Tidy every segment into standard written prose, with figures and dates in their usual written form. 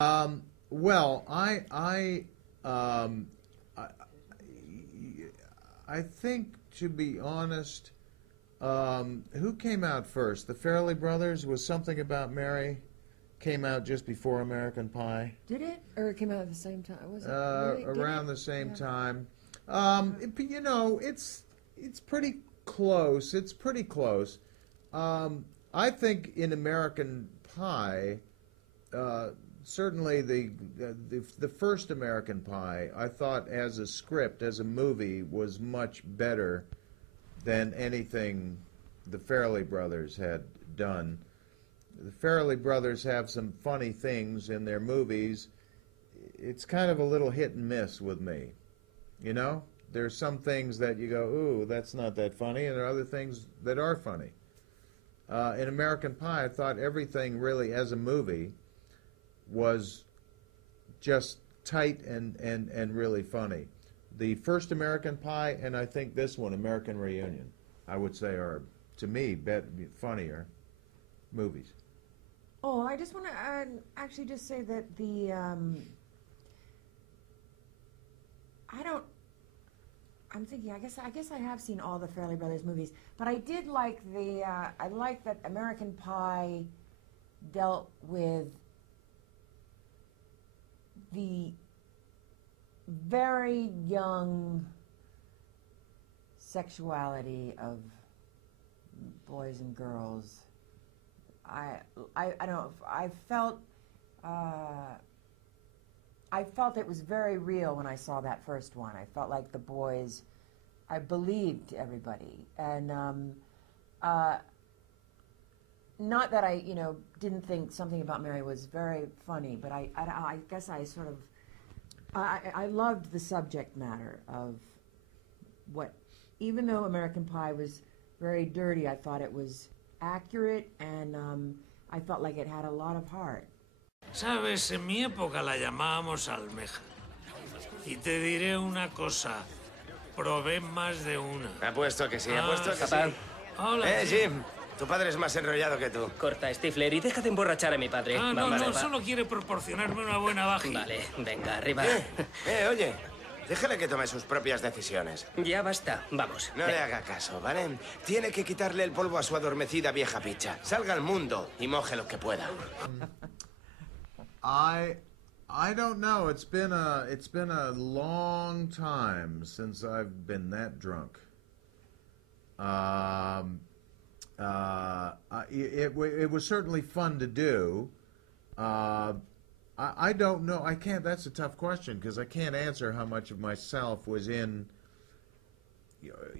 Well, um, I, I think, to be honest, who came out first? The Farrelly Brothers? Was Something About Mary came out just before American Pie? Did it? Or it came out at the same time? Was it really? Around the same time. You know, it's pretty close. It's pretty close. I think in American Pie, certainly the first American Pie, I thought as a script, as a movie, was much better than anything the Farrelly Brothers had done. The Farrelly Brothers have some funny things in their movies. It's kind of a little hit and miss with me, you know? There's some things that you go, ooh, that's not that funny, and there are other things that are funny. In American Pie, I thought everything really, as a movie, was just tight and really funny. The first American Pie, and I think this one, American Reunion, I would say are, to me, funnier movies. Oh, I just want to actually just say that the, I'm thinking, I guess I have seen all the Farrelly Brothers movies, but I did like I like that American Pie dealt with the very young sexuality of boys and girls. I don't know, I felt it was very real when I saw that first one. I felt like the boys, I believed everybody. And not that I, didn't think Something About Mary was very funny, but I guess I sort of, I loved the subject matter of what, even though American Pie was very dirty, I thought it was accurate, and I felt like it had a lot of heart. Sabes, en mi época la llamábamos almeja. Y te diré una cosa, probé más de una. Apuesto que sí, apuesto que papá. sí. Hola. Jim, tu padre es más enrollado que tú. Corta, Stifler, y deja de emborrachar a mi padre. No, solo quiere proporcionarme una buena baja. Vale, venga, arriba. Oye, déjale que tome sus propias decisiones. Ya basta, vamos. No le haga caso, ¿vale? Tiene que quitarle el polvo a su adormecida vieja picha. Salga al mundo y moje lo que pueda. I don't know. It's been a long time since I've been that drunk. It was certainly fun to do. I don't know. I can't. That's a tough question because I can't answer how much of myself was in,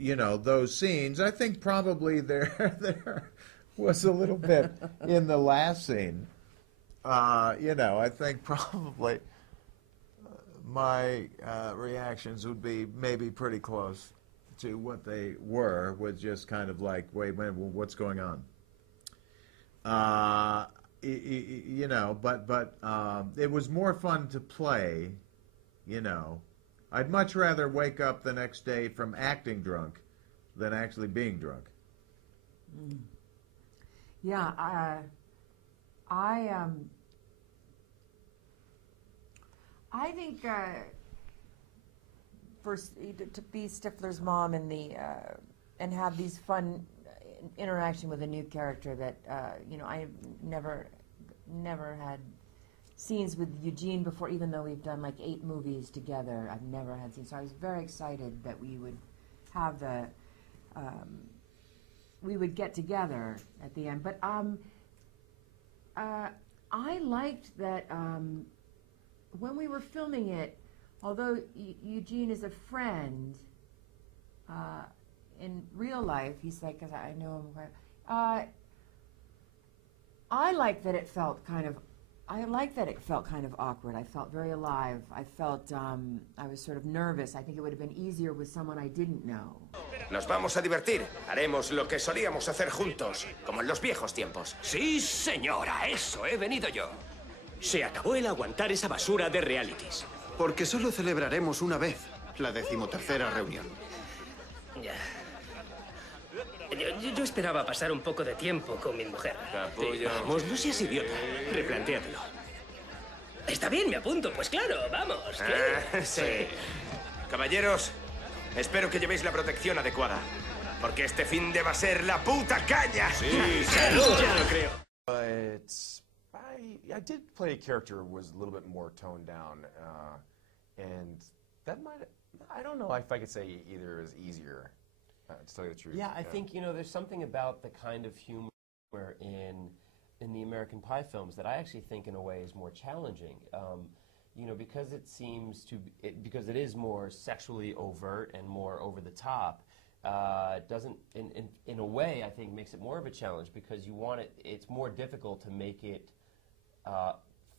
those scenes. I think probably there was a little bit in the last scene. I think probably my reactions would be maybe pretty close to what they were, with just kind of like, wait, what's going on? But it was more fun to play, I'd much rather wake up the next day from acting drunk than actually being drunk. Mm. Yeah, I think to be Stifler's mom and have these fun interaction with a new character that I never had scenes with Eugene before, even though we've done like 8 movies together. I've never had scenes, so I was very excited that we would have we would get together at the end. But I liked that when we were filming it, although Eugene is a friend, in real life, he's like, because I know him quite, I like that it felt kind of awkward. I felt very alive. I felt, I was sort of nervous. I think it would have been easier with someone I didn't know. Nos vamos a divertir. Haremos lo que solíamos hacer juntos, como en los viejos tiempos. Sí, señora, a eso he venido yo. Se acabó el aguantar esa basura de realities. Porque solo celebraremos una vez la 13ª reunión. Ya. Yo esperaba pasar un poco de tiempo con mi mujer. Capullo. Vamos, no seas idiota. Replantéatelo. Está bien, me apunto. Pues claro, vamos. ¿qué? Sí. Caballeros, espero que llevéis la protección adecuada. Porque este fin de va a ser la puta caña. Sí, salud. Ya lo creo. But I did play a character who was a little bit more toned down, and that might, I don't know if I could say either is easier, to tell you the truth. Yeah, I think, you know, there's something about the kind of humor in the American Pie films that I actually think in a way is more challenging. You know, because it seems to be, because it is more sexually overt and more over the top, doesn't, in a way, I think makes it more of a challenge because you want it, it's more difficult to make it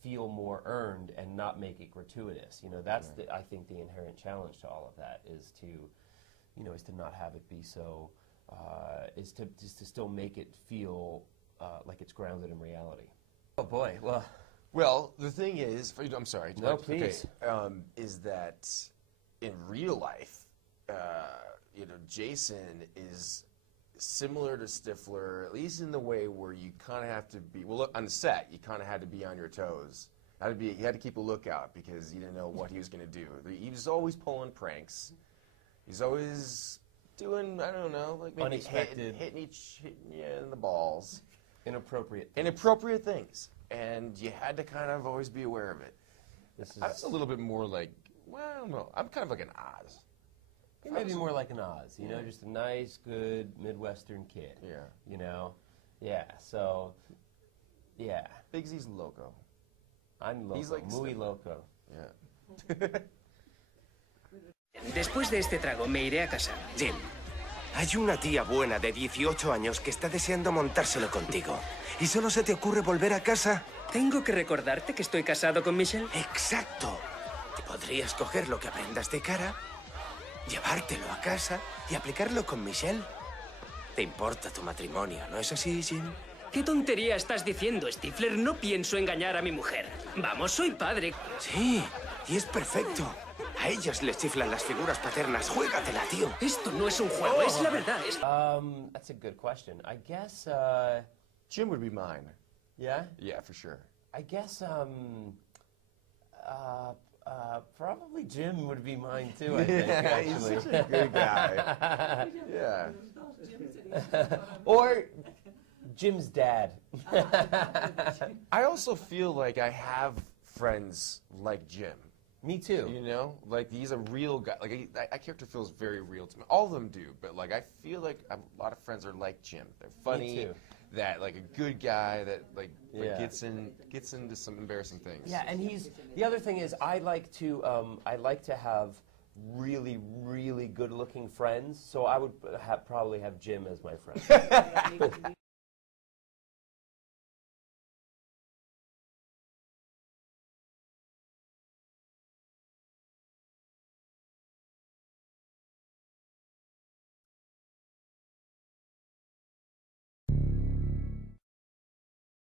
feel more earned and not make it gratuitous. You know, that's the, I think the inherent challenge to all of that is to, you know, is to not have it be so, is to still make it feel like it's grounded in reality. Oh boy, well. Well, the thing is, I'm sorry. No, please. Okay, is that in real life, you know, Jason is similar to Stifler, at least in the way where you kind of have to be, well, look, on the set, you kind of had to be on your toes. You had to keep a lookout because you didn't know what he was going to do. He was always pulling pranks. He's always doing, I don't know, like maybe unexpected, hitting you in the balls. Inappropriate things. And you had to kind of always be aware of it. I was a little bit more like, well, I don't know. I'm kind of like an Oz. Maybe more like an Oz, you know, just a nice, good Midwestern kid. Yeah. You know? Yeah, so, yeah. Big Z's loco. I'm loco, He's like muy loco. Yeah. Después de este trago me iré a casa. Jim, hay una tía buena de 18 años que está deseando montárselo contigo. ¿Y solo se te ocurre volver a casa? ¿Tengo que recordarte que estoy casado con Michelle? Exacto. Podrías coger lo que aprendas de cara, llevártelo a casa y aplicarlo con Michelle. Te importa tu matrimonio, ¿no es así, Jim? ¿Qué tontería estás diciendo, Stifler? No pienso engañar a mi mujer. Vamos, soy padre. Sí, y es perfecto. A ellas les chiflan las figuras paternas. Juégatela, tío. Esto no es un juego, es la verdad. That's a good question. I guess, Jim would be mine. yeah? Yeah, for sure. I guess, probably Jim would be mine too, I think, He's actually. such a good guy. Yeah. Or Jim's dad. I also feel like I have friends like Jim. Me too. You know, like he's a real guy. Like that character feels very real to me. All of them do, but like I feel like a lot of friends are like Jim. They're funny. Me too. That like a good guy that like Yeah. gets into some embarrassing things. Yeah, and the other thing is I like to have really, really good-looking friends. So I would probably have Jim as my friend.